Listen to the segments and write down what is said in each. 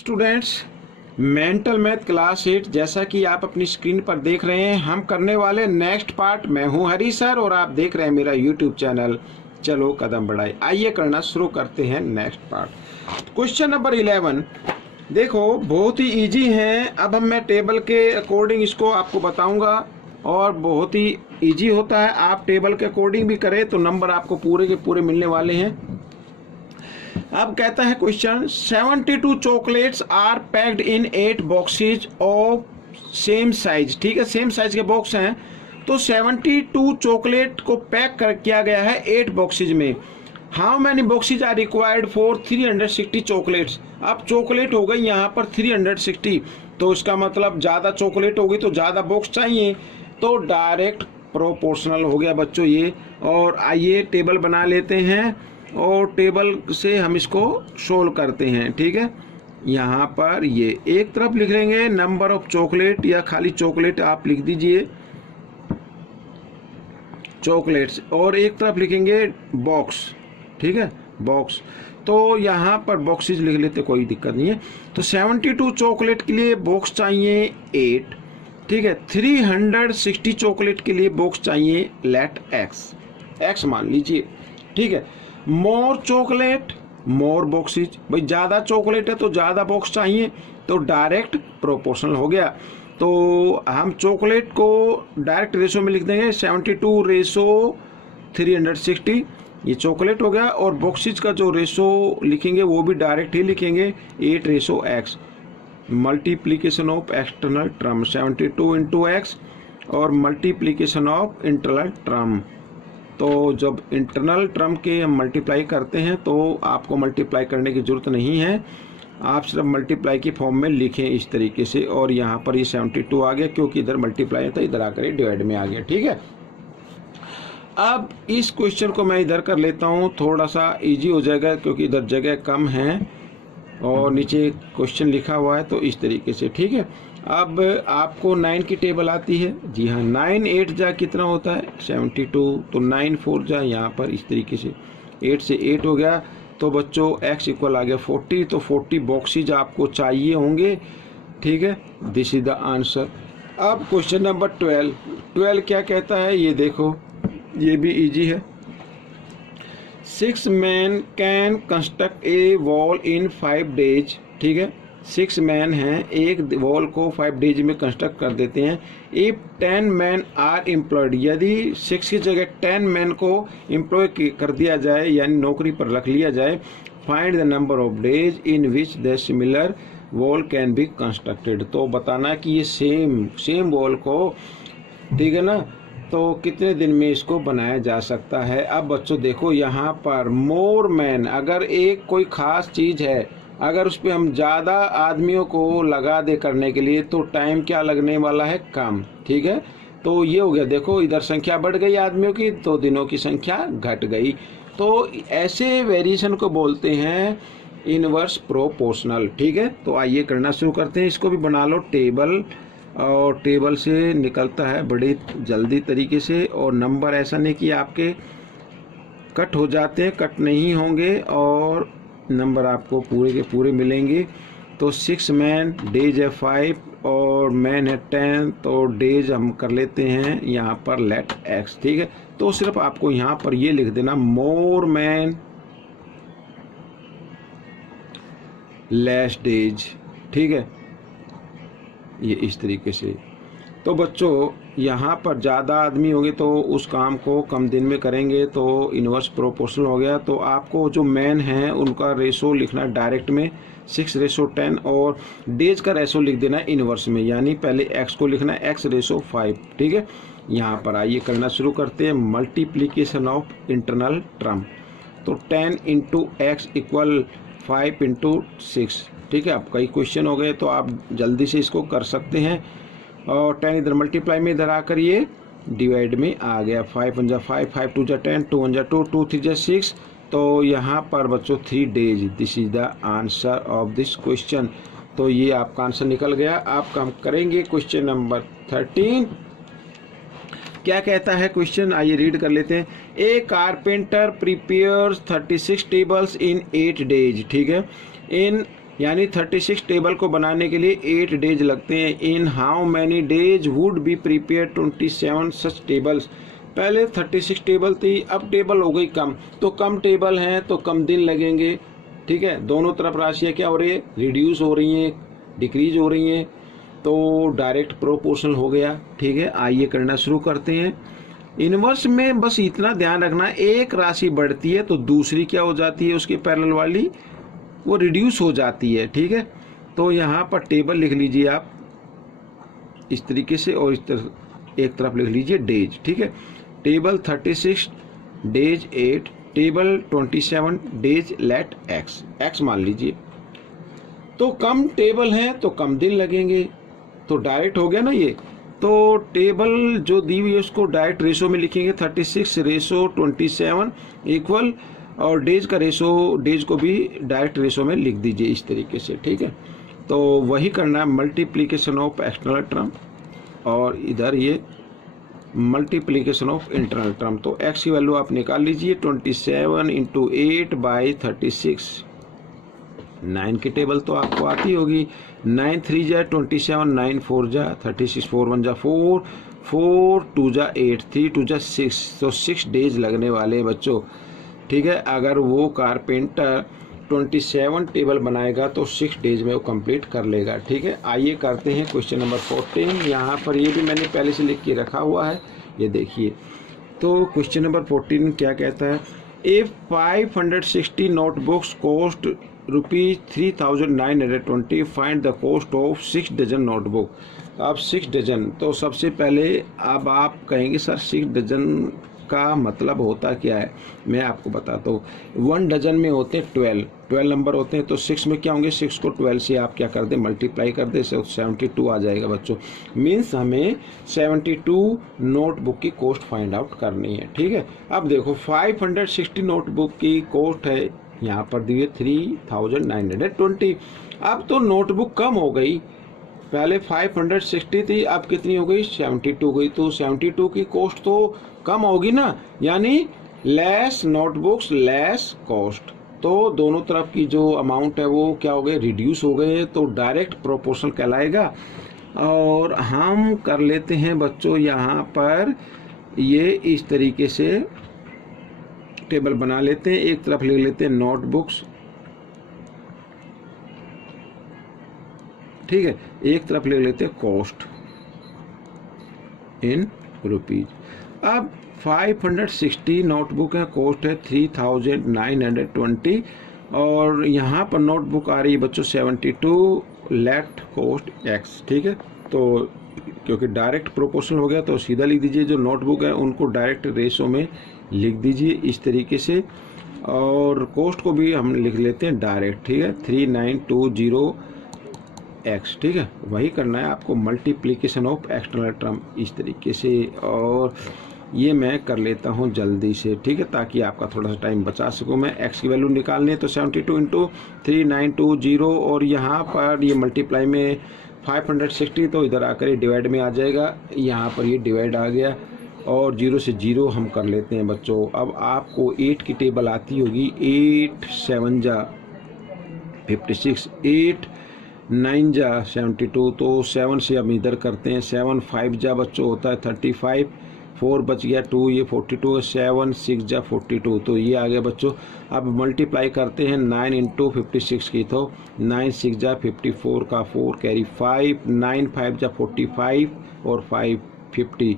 Students, mental math class 8 जैसा कि आप अपनी स्क्रीन पर देख रहे हैं, हम करने वाले नेक्स्ट पार्ट। मैं हूं हरी सर और आप देख रहे हैं मेरा यूट्यूब चैनल चलो कदम बढ़ाए। आइए करना शुरू करते हैं नेक्स्ट पार्ट। क्वेश्चन नंबर 11 देखो, बहुत ही इजी है। अब मैं टेबल के अकॉर्डिंग इसको आपको बताऊंगा और बहुत ही इजी होता है। आप टेबल के अकॉर्डिंग भी करें तो नंबर आपको पूरे के पूरे मिलने वाले हैं। अब कहता है question, 72 chocolates are packed in 8 boxes of same size. ठीक है, सेम साइज के बॉक्स हैं तो 72 चॉकलेट को पैक कर किया गया है 8 बॉक्सेज में। How many boxes are required for 360 chocolates. अब चॉकलेट हो गई यहाँ पर 360, तो इसका मतलब ज़्यादा चॉकलेट होगी तो ज़्यादा बॉक्स चाहिए, तो डायरेक्ट प्रोपोर्शनल हो गया बच्चों ये। और आइए टेबल बना लेते हैं और टेबल से हम इसको सोल्व करते हैं। ठीक है, यहाँ पर ये एक तरफ लिख लेंगे नंबर ऑफ चॉकलेट या खाली चॉकलेट आप लिख दीजिए चॉकलेट्स, और एक तरफ लिखेंगे बॉक्स। ठीक है, बॉक्स, तो यहाँ पर बॉक्सेस लिख लेते, कोई दिक्कत नहीं है। तो 72 चॉकलेट के लिए बॉक्स चाहिए 8। ठीक है, 360 चॉकलेट के लिए बॉक्स चाहिए लेट एक्स मान लीजिए। ठीक है, मोर चॉकलेट मोर बॉक्सेज, भाई ज़्यादा चॉकलेट है तो ज़्यादा बॉक्स चाहिए, तो डायरेक्ट प्रोपोर्शनल हो गया। तो हम चॉकलेट को डायरेक्ट रेशो में लिख देंगे 72 रेशो 360, ये चॉकलेट हो गया। और बॉक्सेज का जो रेशो लिखेंगे वो भी डायरेक्ट ही लिखेंगे 8 ratio x, multiplication of external term 72 into x और मल्टीप्लीकेशन ऑफ इंटरनल टर्म। तो जब इंटरनल टर्म के हम मल्टीप्लाई करते हैं तो आपको मल्टीप्लाई करने की ज़रूरत नहीं है, आप सिर्फ मल्टीप्लाई की फॉर्म में लिखें इस तरीके से। और यहाँ पर ये 72 आ गया क्योंकि इधर मल्टीप्लाई था, इधर आकर ये डिवाइड में आ गया। ठीक है, अब इस क्वेश्चन को मैं इधर कर लेता हूँ, थोड़ा सा इजी हो जाएगा क्योंकि इधर जगह कम है और नीचे क्वेश्चन लिखा हुआ है, तो इस तरीके से। ठीक है, अब आपको 9 की टेबल आती है। जी हाँ, 9 8 जा कितना होता है 72, तो 9 4 जा यहाँ पर इस तरीके से 8 से 8 हो गया, तो बच्चों x इक्वल आ गया 40, तो 40 बॉक्सेज आपको चाहिए होंगे। ठीक है, दिस इज द आंसर। अब क्वेश्चन नंबर 12 क्या कहता है ये देखो, ये भी इजी है। 6 man can construct A wall in 5 days. ठीक है, 6 मैन हैं, एक वॉल को 5 डेज में कंस्ट्रक्ट कर देते हैं। इफ 10 मैन आर एम्प्लॉयड, यदि 6 की जगह 10 मैन को एम्प्लॉय कर दिया जाए यानी नौकरी पर रख लिया जाए, find the number of days in which the similar wall can be constructed. तो बताना कि ये सेम वॉल को, ठीक है ना, तो कितने दिन में इसको बनाया जा सकता है। अब बच्चों देखो यहाँ पर मोर मैन, अगर एक कोई ख़ास चीज़ है, अगर उस पर हम ज़्यादा आदमियों को लगा दे करने के लिए तो टाइम क्या लगने वाला है, कम। ठीक है, तो ये हो गया, देखो इधर संख्या बढ़ गई आदमियों की तो दिनों की संख्या घट गई। तो ऐसे वेरिएशन को बोलते हैं इनवर्स प्रोपोर्शनल। ठीक है, तो आइए करना शुरू करते हैं। इसको भी बना लो टेबल, और टेबल से निकलता है बड़ी जल्दी तरीके से, और नंबर ऐसा नहीं कि आपके कट हो जाते हैं, कट नहीं होंगे और नंबर आपको पूरे के पूरे मिलेंगे। तो 6 मैन, डेज है 5 और मैन है 10, तो डेज हम कर लेते हैं यहाँ पर लेट एक्स। ठीक है, तो सिर्फ आपको यहाँ पर ये लिख देना मोर मैन लेस डेज। ठीक है, ये इस तरीके से। तो बच्चों यहाँ पर ज़्यादा आदमी होंगे तो उस काम को कम दिन में करेंगे, तो इन्वर्स प्रोपोर्शनल हो गया। तो आपको जो मैन हैं उनका रेशो लिखना डायरेक्ट में 6:10 और डेज का रेशो लिख देना इन्वर्स में, यानी पहले x को लिखना x/5। ठीक है, यहाँ पर आइए करना शुरू करते हैं मल्टीप्लीकेशन ऑफ इंटरनल टर्म। तो 10 इंटू एक्स इक्वल 5 इंटू 6। ठीक है, अब कई क्वेश्चन हो गए तो आप जल्दी से इसको कर सकते हैं। और 10 इधर मल्टीप्लाई में इधर आकर ये डिवाइड में आ गया, 5 1 जा 5, 5 2 जा 10, 2 1 जा 2, 2 3 जा 6। तो यहाँ पर बच्चों 3 days, this is the answer of this question. तो ये आपका आंसर निकल गया। आपका हम करेंगे क्वेश्चन नंबर 13। क्या कहता है क्वेश्चन, आइए रीड कर लेते हैं। A carpenter prepares 36 tables in 8 days. ठीक है, इन यानी 36 टेबल को बनाने के लिए 8 डेज लगते हैं। In how many days would be prepare 27 such tables. पहले 36 टेबल थी, अब टेबल हो गई कम, तो कम टेबल हैं तो कम दिन लगेंगे। ठीक है, दोनों तरफ राशियाँ क्या हो रही है, रिड्यूस हो रही हैं, डिक्रीज हो रही हैं, तो डायरेक्ट प्रोपोर्शनल हो गया। ठीक है, आइए करना शुरू करते हैं। इनवर्स में बस इतना ध्यान रखना, एक राशि बढ़ती है तो दूसरी क्या हो जाती है, उसके पैरेलल वाली वो रिड्यूस हो जाती है। ठीक है, तो यहाँ पर टेबल लिख लीजिए आप इस तरीके से, और इस तरह एक तरफ लिख लीजिए डेज। ठीक है, table 36 days 8, table 27 days let X मान लीजिए। तो कम टेबल हैं तो कम दिन लगेंगे, तो डायरेक्ट हो गया ना ये। तो टेबल जो दी हुई है उसको डायरेक्ट रेशो में लिखेंगे, 36 रेशो 27 इक्वल, और डेज का रेशो, डेज को भी डायरेक्ट रेशो में लिख दीजिए इस तरीके से। ठीक है, तो वही करना है, मल्टीप्लिकेशन ऑफ एक्सटर्नल टर्म और इधर ये मल्टीप्लिकेशन ऑफ इंटरनल टर्म। तो x की वैल्यू आप निकाल लीजिए, 27 इंटू 8 बाई 36। 9 की टेबल तो आपको आती होगी, 9 3 जा 27, 9 4 जा 36, 4 1 जा 4, 4 2 जा 8, 3 2 जा 6, तो 6 डेज लगने वाले हैं बच्चों। ठीक है, अगर वो कारपेंटर 27 टेबल बनाएगा तो 6 डेज में वो कंप्लीट कर लेगा। ठीक है, आइए करते हैं क्वेश्चन नंबर 14। यहाँ पर ये भी मैंने पहले से लिख के रखा हुआ है, ये देखिए। तो क्वेश्चन नंबर 14 क्या कहता है, if 560 notebooks cost ₹3,920, find the cost of 6 dozen notebook. अब 6 डजन, तो सबसे पहले अब आप कहेंगे सर 6 डजन का मतलब होता क्या है, मैं आपको बताता हूँ। 1 डजन में होते हैं 12 नंबर होते हैं, तो 6 में क्या होंगे, 6 को 12 से आप क्या कर दें, मल्टीप्लाई कर दें, 72 आ जाएगा बच्चों। मीन्स हमें 72 नोटबुक की कॉस्ट फाइंड आउट करनी है। ठीक है, अब देखो 560 नोटबुक की कॉस्ट है, यहाँ पर दी है 3,920। अब तो नोटबुक कम हो गई, पहले 560 थी, अब कितनी हो गई, 72 गई, तो 72 की कॉस्ट तो कम होगी ना, यानी लेस नोटबुक्स लेस कॉस्ट। तो दोनों तरफ की जो अमाउंट है वो क्या हो गए, रिड्यूस हो गए, तो डायरेक्ट प्रोपोर्शनल कहलाएगा। और हम कर लेते हैं बच्चों यहाँ पर ये इस तरीके से टेबल बना लेते हैं। एक तरफ लिख लेते हैं नोटबुक्स, ठीक है, एक तरफ लिख लेते हैं कॉस्ट इन रुपीज। अब 560 नोटबुक है, कॉस्ट है 3,920, और यहाँ पर नोटबुक आ रही है बच्चों 72, लेट कॉस्ट एक्स। ठीक है, तो क्योंकि डायरेक्ट प्रोपोर्शनल हो गया तो सीधा लिख दीजिए, जो नोटबुक है उनको डायरेक्ट रेशो में लिख दीजिए इस तरीके से, और कॉस्ट को भी हम लिख लेते हैं डायरेक्ट। ठीक है, 3920 एक्स। ठीक है, वही करना है आपको, मल्टीप्लिकेशन ऑफ एक्सटर्नल टर्म इस तरीके से, और ये मैं कर लेता हूँ जल्दी से। ठीक है, ताकि आपका थोड़ा सा टाइम बचा सकूँ मैं। एक्स की वैल्यू निकालनी है तो 72 इंटू 3920, और यहाँ पर ये मल्टीप्लाई में 560, तो इधर आकर ये डिवाइड में आ जाएगा, यहाँ पर ये डिवाइड आ गया, और 0 से 0 हम कर लेते हैं बच्चों। अब आपको 8 की टेबल आती होगी, 8 7 जा 56, 8 9 जा 72, तो 7 से हम इधर करते हैं, 7 5 जा बच्चों होता है 35, 4 बच गया 2, ये 42, 7 6 जा 42, तो ये आ गया बच्चों। अब मल्टीप्लाई करते हैं 9 इंटू 56 की, तो 9 6 जा 54 का 4 कैरी 5, 9 5 जा 45 और 5 50,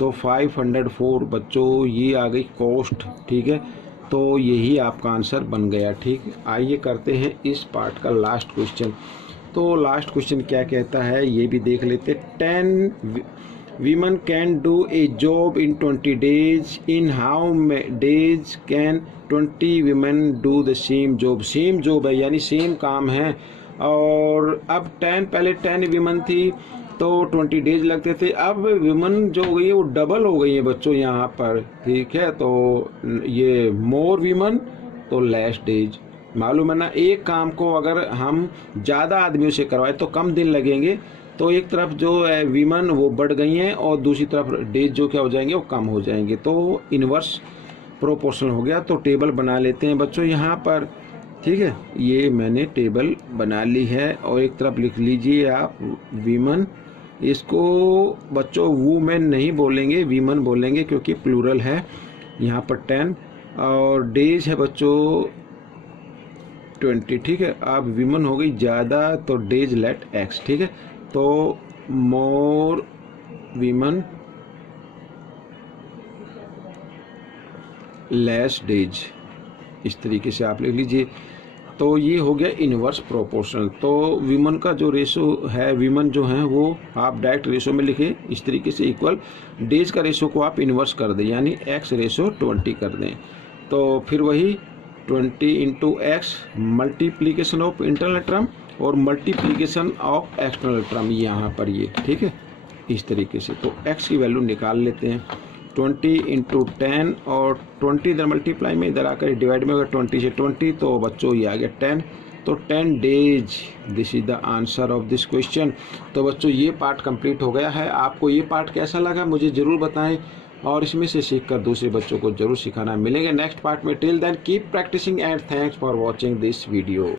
तो 504 बच्चों ये आ गई कॉस्ट। ठीक है, तो यही आपका आंसर बन गया। ठीक, आइए करते हैं इस पार्ट का लास्ट क्वेश्चन। तो लास्ट क्वेश्चन क्या कहता है ये भी देख लेते। 10 women can do a job in 20 days. In how many days can 20 women do the same job? Same job है यानी सेम काम है, और अब 10 पहले 10 women थी तो 20 डेज लगते थे, अब women जो हो गई है वो डबल हो गई है बच्चों यहाँ पर। ठीक है, तो ये मोर women तो लेस डेज, मालूम है ना। एक काम को अगर हम ज़्यादा आदमियों से करवाए तो कम दिन लगेंगे, तो एक तरफ जो है वीमन वो बढ़ गई हैं और दूसरी तरफ डेज जो क्या हो जाएंगे वो कम हो जाएंगे, तो इन्वर्स प्रोपोर्शनल हो गया। तो टेबल बना लेते हैं बच्चों यहाँ पर। ठीक है, ये मैंने टेबल बना ली है। और एक तरफ लिख लीजिए आप वीमन, इसको बच्चों वूमेन नहीं बोलेंगे, वीमन बोलेंगे क्योंकि प्लूरल है यहाँ पर 10। और डेज है बच्चों 20। ठीक है, आप वीमन हो गई ज़्यादा तो डेज लेट एक्स। ठीक है, तो मोर वीमन लेस डेज, इस तरीके से आप लिख लीजिए। तो ये हो गया इनवर्स प्रोपोर्शनल। तो वीमन का जो रेशो है, वीमन जो है वो आप डायरेक्ट रेशो में लिखें इस तरीके से इक्वल, डेज का रेशो को आप इन्वर्स कर दें यानी x रेशो 20 कर दें। तो फिर वही 20 into x multiplication of internal term और मल्टीप्लीकेशन ऑफ एक्सटर्नल टर्म यहाँ पर ये। ठीक है, इस तरीके से। तो x की वैल्यू निकाल लेते हैं 20 इंटू 10 और 20 इधर मल्टीप्लाई में, इधर आकर डिवाइड में, अगर 20 से 20 तो बच्चों ये आ गया 10। तो 10 days, this is the answer of this question. तो बच्चों ये पार्ट कंप्लीट हो गया है। आपको ये पार्ट कैसा लगा मुझे ज़रूर बताएं और इसमें से सीखकर दूसरे बच्चों को जरूर सिखाना। मिलेंगे नेक्स्ट पार्ट में। Till then keep practising and thanks for watching this video.